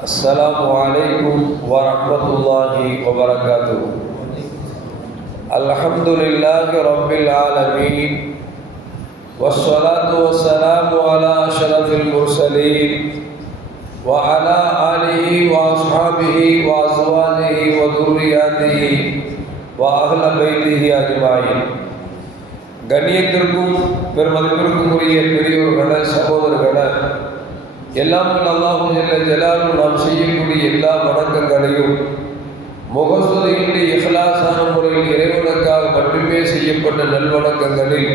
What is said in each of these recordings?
السلام عليكم ورحمة الله وبركاته الحمد لله رب العالمين والصلاة والسلام على أشرف المرسلين وعلى آله وأصحابه وأزواجه وذرياته وأهل بيته أجمعين கண்ணியத்திற்கும் பெருமதிப்பிற்கும் உரிய பெரியோர்கள சகோதரர்கள எல்லாம் அல்லாஹு ஜல்ல ஜலாலும் நாம் செய்யக்கூடிய எல்லா வணக்கங்களையும் முகசுதையின்றி இஹ்லாசான முறையில் இறைவனுக்காக மட்டுமே செய்யப்பட்ட நல்வணக்கங்களில்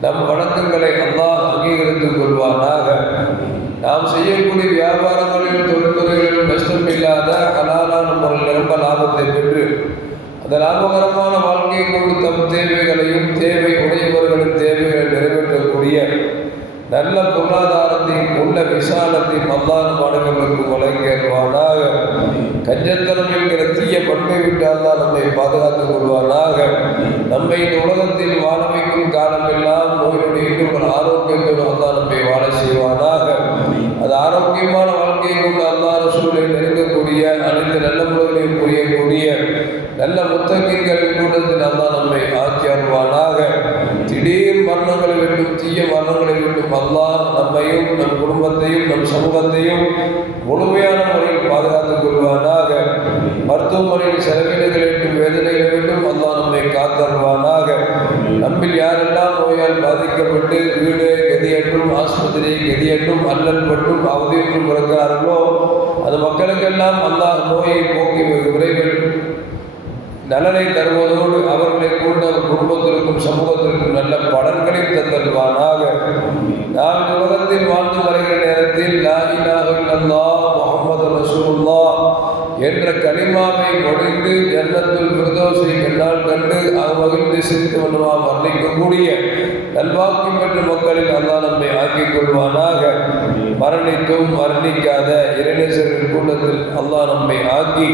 நம் வணக்கங்களை அல்லாஹ் அங்கீகரித்துக் கொள்வானாக. நாம் செய்யக்கூடிய வியாபாரங்களிலும் தொழில்துறைகளிலும் நஷ்டம் இல்லாத அலாலான முறையில் நிரம்ப லாபத்தை பெற்று அந்த லாபகரமான வாழ்க்கையை கொண்டு தம் தேவைகளையும் தேவை நல்ல பொருளாதாரத்தையும் உள்ள விசாலத்தையும் அல்லாத மாணவர்களுக்கு வழங்கிடுவானாக கஞ்சத்தனம் என்கிற தீய பண்பை விட்டு தான் நம்மை பாதுகாத்துக் கொள்வானாக. நம்மை இந்த உலகத்தில் வாழ வைக்கும் காலமெல்லாம் நோயினுடைய இன்னொரு ஆரோக்கியத்தோடு அல்லா நம்மை வாழ செய்வானாக. அது ஆரோக்கியமான வாழ்க்கையை கொண்டு அல்லா சூழலில் நெருங்கக்கூடிய அனைத்து நல்ல முறைகளையும் புரியக்கூடிய நல்ல முத்தகின்களின் கூட்டத்தில் அல்லா நம்மை ஆக்கி அருள்வானாக அவதியற்றும் கொடுக்கிறார்களோ அது மக்களுக்கெல்லாம் அல்லாஹ் நோயை போக்கி விரைவில் நலனை தருவதோடு அவர்களை கூட குடும்பத்திற்கும் சமூகத்திற்கும் நல்ல பலன்களை தந்தல்வானாக நாம் உலகத்தில் வாழ்ந்து வருகிற நேரத்தில் லா என்ற கனிமாவை ஒழிந்து ஜன்னத்துல் பிரதோசை என்னால் கண்டு மகிழ்ந்து சிரித்து வண்ணமா வர்ணிக்கக்கூடிய நல்வாக்கியம் பெற்ற மக்களின் அல்லாஹ் நம்மை ஆக்கிக் கொள்வானாக. மரணித்தும் மரணிக்காத இறைநேசரின் கூட்டத்தில் அல்லாஹ் நம்மை ஆக்கி.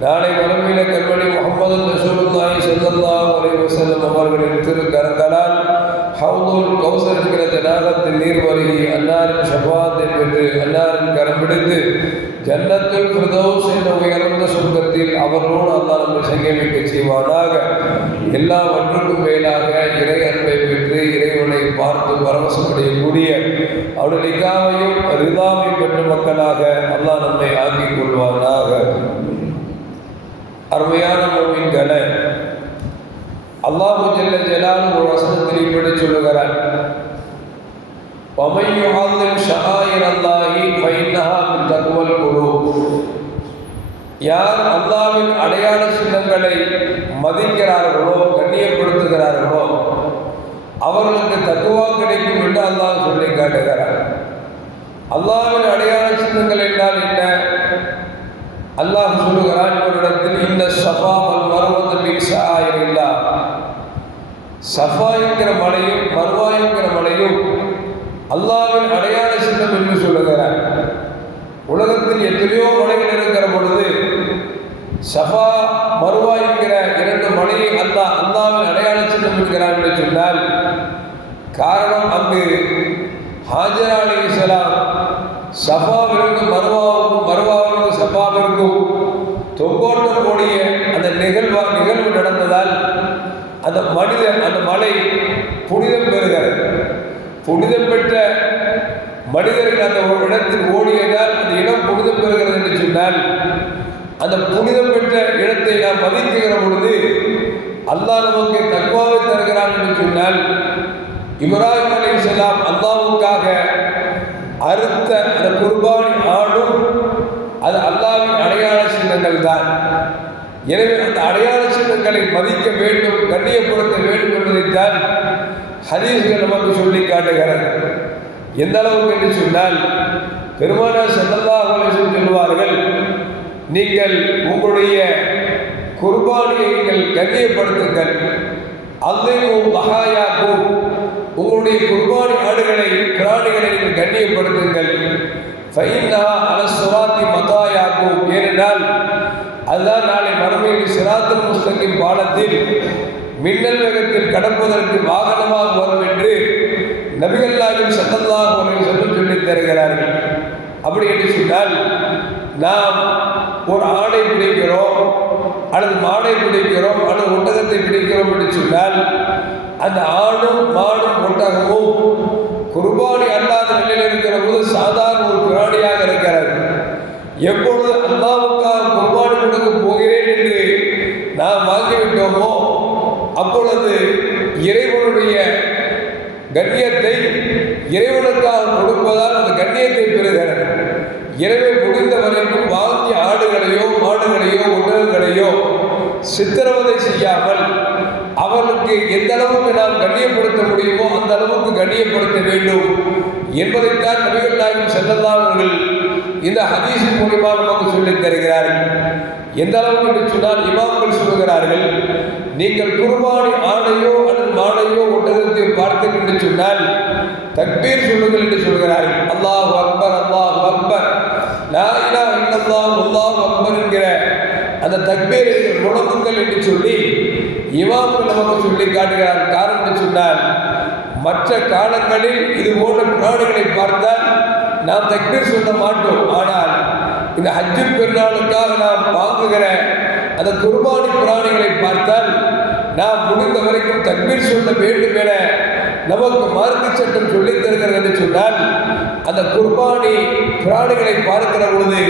நாளை மறுமையில கண்மணி முகமது ரசூலுல்லாஹி ஸல்லல்லாஹு அலைஹி வஸல்லம் அவர்களின் திருக்கரங்களால் ஹவுதுல் கௌசர் இருக்கிற ஜனாகத்தின் நீர் வருகி அன்னாரின் ஷபாத்தை பெற்று அன்னாரின் கரம் பிடித்து ஜன்னத்தில் ஃபிர்தௌஸ் என்ற உயர்ந்த சொர்க்கத்தில் அவர்களோடு அல்லாஹ் நம்மை சங்கமிக்க செய்வானாக. எல்லாவற்றுக்கும் மேலாக இறை அன்பை பெற்று இறைவனை பார்த்து பரவசமடையக்கூடிய அவருடைய லிகாவையும் ரிதாவை பெற்ற மக்களாக அல்லாஹ் நம்மை ஆக்கிக் கொள்வானாக. அருமையான ومن يعظم شعائر الله فإنها من تقوى القلوب யார் அல்லாவின் அடையாள சின்னங்களை மதிக்கிறார்களோ கண்ணியப்படுத்துகிறார்களோ அவர்களுக்கு தக்குவா கிடைக்கும் என்று அல்லாஹ் சொல்லி காட்டுகிறார் அல்லாவின் அடையாள சின்னங்கள் என்றால் என்ன அல்லாஹ் சொல்லுகிறான் ஒரு இடத்தில் இந்த சஃபா வல் மருவத்து மின் ஷாயிரில்லா சஃபா என்கிற மலையும் மருவா என்கிற மலையும் அல்லாவின் அடையாள சின்னம் என்று சொல்லுகிறார். உலகத்தில் எத்தனையோ மலைகள் இருக்கிற பொழுது சஃபா மருவா என்கிற இரண்டு மலையை அல்லா அல்லாவின் அடையாள சின்னம் என்கிறார் என்று சொன்னால் காரணம் அங்கு ஹாஜரா அலி இஸ்லாம் சஃபாவிலிருந்து மருவாவுக்கும் மருவாவிலிருந்து சஃபாவிற்கும் தொங்கோட்டம் கூடிய அந்த நிகழ்வா நிகழ்வு நடந்ததால் அந்த மனிதன் அந்த மலை புனிதம் பெறுகிறது. புனிதம் பெற்ற மனிதர்கள் அந்த ஒரு இடத்தில் ஓடியதால் அந்த இடம் புனிதம் பெறுகிறது என்று சொன்னால் அந்த புனிதம் பெற்ற இடத்தை நாம் மதிக்குகிற பொழுது அல்லாஹ் நமக்கு தக்குவாவை தருகிறான் என்று சொன்னால் இப்ராஹிம் அலி இஸ்லாம் அல்லாவுக்காக அறுத்த அந்த குர்பானி ஆடும் அது அல்லாவின் அடையாள சின்னங்கள் தான். எனவே அந்த அடையாள சின்னங்களை மதிக்க வேண்டும் கண்ணியப்படுத்த வேண்டும் என்பதைத்தான் ஹதீஸ்கள் நமக்கு சொல்லி காட்டுகிறது. எந்த அளவுக்கு என்று சொன்னால் பெருமானார் செல்லல்லாஹ் சொல்லுவார்கள் நீங்கள் உங்களுடைய குர்பானியை நீங்கள் கண்ணியப்படுத்துங்கள். அல்லையும் மகாயாக்கும் உங்களுடைய குர்பானி ஆடுகளை பிராணிகளை நீங்கள் கண்ணியப்படுத்துங்கள். ஃபைன்னா அல மதாயாக்கும் ஏனென்றால் அதுதான் நாளை மறுமையில் சிராத்தல் முஸ்தகின் பாலத்தில் மின்னல் வேகத்தில் கடப்பதற்கு வாகனமாக வரும் என்று நபிகள்லாவின் நாயகம் சல்லல்லாஹு அலைஹி வஸல்லம் தருகிறார்கள். அப்படி என்று சொன்னால் நாம் ஒரு ஆடை பிடிக்கிறோம் அல்லது மாடை பிடிக்கிறோம் அல்லது ஒட்டகத்தை பிடிக்கிறோம் என்று சொன்னால் அந்த ஆடும் மாடும் ஒட்டகமும் குர்பானி அல்லாத நிலையில் இருக்கிற போது சாதாரண ஒரு பிராணியாக இருக்கிறது எப்பொழுது அல்லாவுக்காக குர்பானி கொடுக்க போகிறேன் என்று நாம் வாங்கிவிட்டோமோ அப்பொழுது இறைவனுடைய கண்ணியத்தை இறைவனுக்காக கொடுப்பதால் பெறுகிறது இறைவன் முடிந்த வரைக்கும் வாங்கிய ஆடுகளையோ மாடுகளையோ ஒட்டகங்களையோ சித்திரவதை செய்யாமல் அவனுக்கு எந்த அளவுக்கு நாம் கண்ணியப்படுத்த முடியுமோ அந்த அளவுக்கு கண்ணியப்படுத்த வேண்டும் என்பதைத்தான் நபிகள் நாயகம் செல்லலாம் அவர்கள் இந்த ஹதீஸ் மூலியமாக நமக்கு சொல்லித் தருகிறார்கள். எந்த அளவுக்கு என்று சொன்னால் இமாம்கள் சொல்லுகிறார்கள் நீங்கள் குர்பானி ஆடையோ அல்லது மாடையோ ஒட்டகத்தை பார்த்து என்று சொன்னால் தக்பீர் சொல்லுங்கள் என்று சொல்கிறார்கள். அல்லாஹ் அக்பர் அல்லாஹ் அக்பர். லா இலாஹ இல்லல்லாஹ் அல்லாஹ் அக்பர் என்கிற அந்த தக்பீரை முழங்குங்கள் என்று சொல்லி இமாம்கள் நமக்கு சொல்லி காட்டுகிறார். காரணம் என்று சொன்னால் மற்ற காலங்களில் இது போன்ற பிராணிகளை பார்த்தால் நாம் தக்பீர் சொல்ல மாட்டோம். ஆனால் இந்த ஹஜ்ஜு பெருநாளுக்காக நாம் வாங்குகிற அந்த குர்பானி பிராணிகளை பார்த்தால் நாம் முடிந்த வரைக்கும் தக்பீர் சொல்ல வேண்டும் என நமக்கு மார்க்கு சட்டம் சொல்லித் தருகிறது என்று சொன்னால் அந்த குர்பானி பிராணிகளை பார்க்கிற பொழுது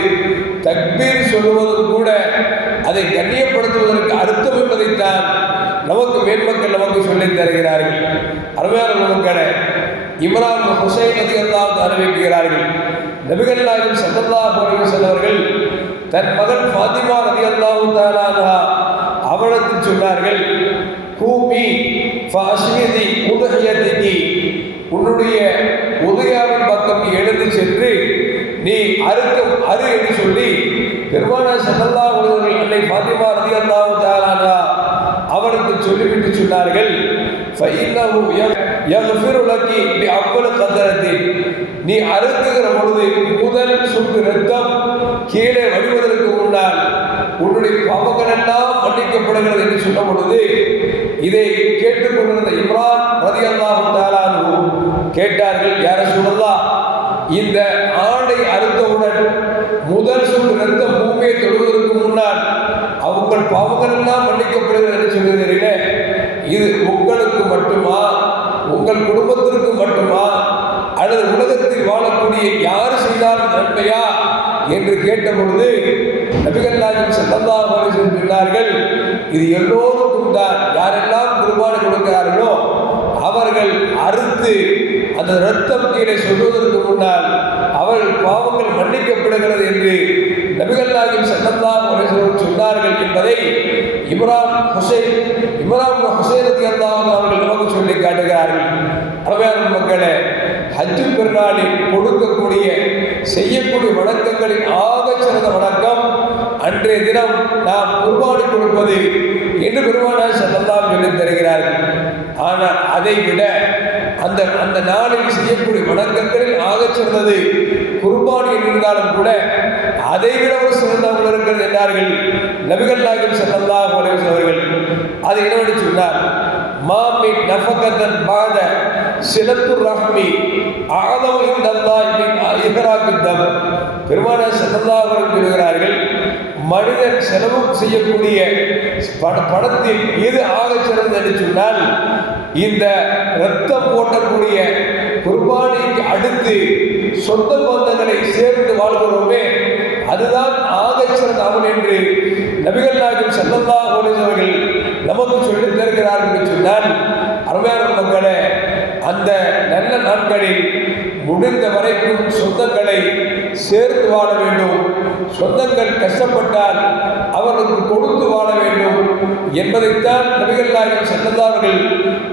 தக்பீர் சொல்லுவதும் கூட அதை கண்ணியப்படுத்துவதற்கு அர்த்தம் என்பதைத்தான் நமக்கு மேன்மக்கள் நமக்கு சொல்லித் தருகிறார்கள். அருமையான மக்களே இம்ரான் ஹுசைன் அதிகம்தான் அறிவிக்கிறார்கள் நபிகள் நாயகம் சல்லல்லாஹு அலைஹி செல்லவர்கள் தன் மகன் ஃபாத்திமா ரதி அல்லாஹு தாலானா அவளத்தில் சொன்னார்கள் கூமி ஃபாஷியதி உதயத்திக்கு உன்னுடைய உதயாவின் பக்கம் எழுந்து சென்று நீ அறுக்கும் அரு என்று சொல்லி பெருமான சல்லல்லா உலகர்கள் இல்லை பாத்திமா ரதி அல்லாஹு அவனுக்கு சொல்லிவிட்டு சொன்னார்கள். ஃபைன்னஹு யக்ஃபிரு லக்கி பி அவ்வளவு கதரத்தில் நீ அறுக்குகிற பொழுது முதல் சுட்டு ரத்தம் கீழே வடிவதற்கு முன்னால் உன்னுடைய பாவங்கள் எல்லாம் மன்னிக்கப்படுகிறது என்று சொன்ன பொழுது இதை கேட்டுக்கொண்டிருந்த இம்ரான் ரதி அல்லாஹு கேட்டார்கள் யார சொல்லலாம் இந்த ஆடை அறுத்தவுடன் முதல் சுட்டு ரத்தம் பூமியை தொழுவதற்கு முன்னால் அவங்கள் பாவங்கள் எல்லாம் மன்னிக்கப்படுகிறது என்று சொல்லுகிறீர்களே இது உங்களுக்கு மட்டுமா உங்கள் குடும்பத்திற்கு மட்டுமா அல்லது உலகத்தில் வாழக்கூடிய யார் செய்தாலும் நன்மையா? என்று கேட்ட பொழுது நபிகள் நாயகம் மனுஷன் சொன்னார்கள் இது எல்லோருக்கும் தான். யாரெல்லாம் குர்பானி கொடுக்கிறார்களோ அவர்கள் அறுத்து அந்த ரத்தம் கீழே சொல்வதற்கு முன்னால் அவர்கள் பாவங்கள் மன்னிக்கப்படுகிறது என்று நபிகள் நாயகம் மனுஷன் சொன்னார்கள் என்பதை இம்ரான் ஹுசைன் இம்ரான் ஹுசைனுக்கு ரதி அவர்கள் நமக்கு சொல்லி காட்டுகிறார்கள். அருமையான மக்களே ஹஜ்ஜு பெருநாளில் கொடுக்கக்கூடிய செய்யக்கூடிய வணக்கங்களின் ஆக சிறந்த வணக்கம் அன்றைய தினம் நாம் குர்பானி கொடுப்பது என்று பெருமானார் செல்லலாம் என்று தருகிறார்கள் ஆனால் அதை விட அந்த அந்த நாளில் செய்யக்கூடிய வணக்கங்களில் ஆக சிறந்தது குர்பானி இருந்தாலும் கூட அதை விட ஒரு சிறந்தவர்கள் இருக்கிறது என்றார்கள் நபிகள் நாயகம் செல்லல்லாஹு அவர்கள். அதை என்ன சொன்னார் மாமி நஃபகத்தன் பாத சிலத்து ரஹ்மி ஆதம் இந்தல்லாஹ் மின் பெருமான செல்லல்லாஹு அவர்கள் வஸல்லம் மனிதன் செலவு செய்யக்கூடிய பட படத்தில் எது ஆக சிறந்தது என்று சொன்னால் இந்த ரத்தம் போட்டக்கூடிய குர்பானிக்கு அடுத்து சொந்த பந்தங்களை சேர்ந்து வாழ்கிறோமே அதுதான் ஆகச் சிறந்த அவன் என்று நபிகள் நாயகம் செல்லல்லா அவர்கள் நமக்கு சொல்லி தருகிறார்கள் என்று சொன்னால் அருமையான மக்களை அந்த நல்ல நாட்களில் முடிந்த வரைக்கும் சொந்தங்களை சேர்த்து வாழ வேண்டும். சொந்தங்கள் கஷ்டப்பட்டால் அவர்களுக்கு கொடுத்து வாழ வேண்டும் என்பதைத்தான் நபிகள் நாயகம்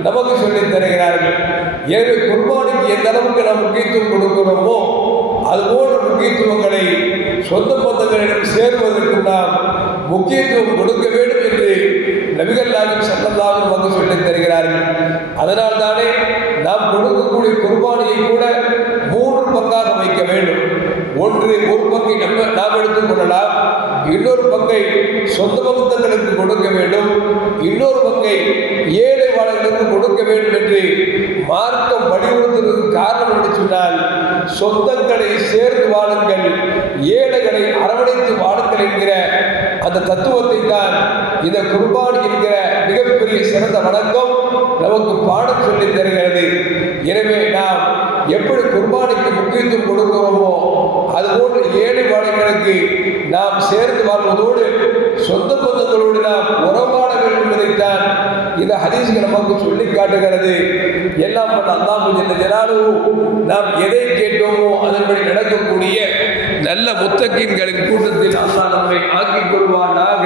நமக்கு சொல்லித் தருகிறார்கள். எனவே குர்பானிக்கு எந்த அளவுக்கு நாம் முக்கியத்துவம் கொடுக்கிறோமோ அதுபோன்ற முக்கியத்துவங்களை சொந்த பந்தங்களிடம் சேருவதற்கு நாம் முக்கியத்துவம் கொடுக்க வேண்டும் என்று நபிகள் நாயகம் செல்லந்தாக வந்து சொல்லித் தருகிறார்கள். அதனால் தானே நாம் கொடுக்கக்கூடிய குர்பானியை கூட மூன்று பங்காக வைக்க வேண்டும். ஒன்று ஒரு பங்கை நம்ம நாம் எடுத்துக்கொள்ளலாம் இன்னொரு பங்கை சொந்த பந்தங்களுக்கு கொடுக்க வேண்டும். இன்னொரு பங்கை ஏழை வாழர்களுக்கு கொடுக்க வேண்டும் என்று மார்க்கம் வலியுறுத்துவதற்கு காரணம் என்று சொன்னால் சொந்தங்களை சேர்ந்து வாழுங்கள். ஏழைகளை அரவணைத்து வாழுங்கள் என்கிற அந்த தத்துவத்தை தான் இந்த குர்பான் என்கிற மிகப்பெரிய சிறந்த வணக்கம் நமக்கு பாடம் சொல்லி தருகிறது. எனவே நாம் எப்படி குர்பானுக்கு முக்கியத்துவம் கொடுக்கிறோமோ அதுபோன்று ஏழை வாழைகளுக்கு நாம் சேர்ந்து வாழ்வதோடு சொந்த பந்தங்களோடு நாம் உறவாட வேண்டும் என்பதைத்தான் இந்த ஹதீஸ்கள் நமக்கு சொல்லி காட்டுகிறது. எல்லாம் பண்ண அல்லாஹு ஜல்ல ஜலாலுஹு. நாம் எதை கேட்டோமோ அதன்படி நடக்கக்கூடிய நல்ல முத்தகீன்களின் கூட்டத்தில் அல்லாஹ் நம்மை ஆக்கிக் கொள்வானாக.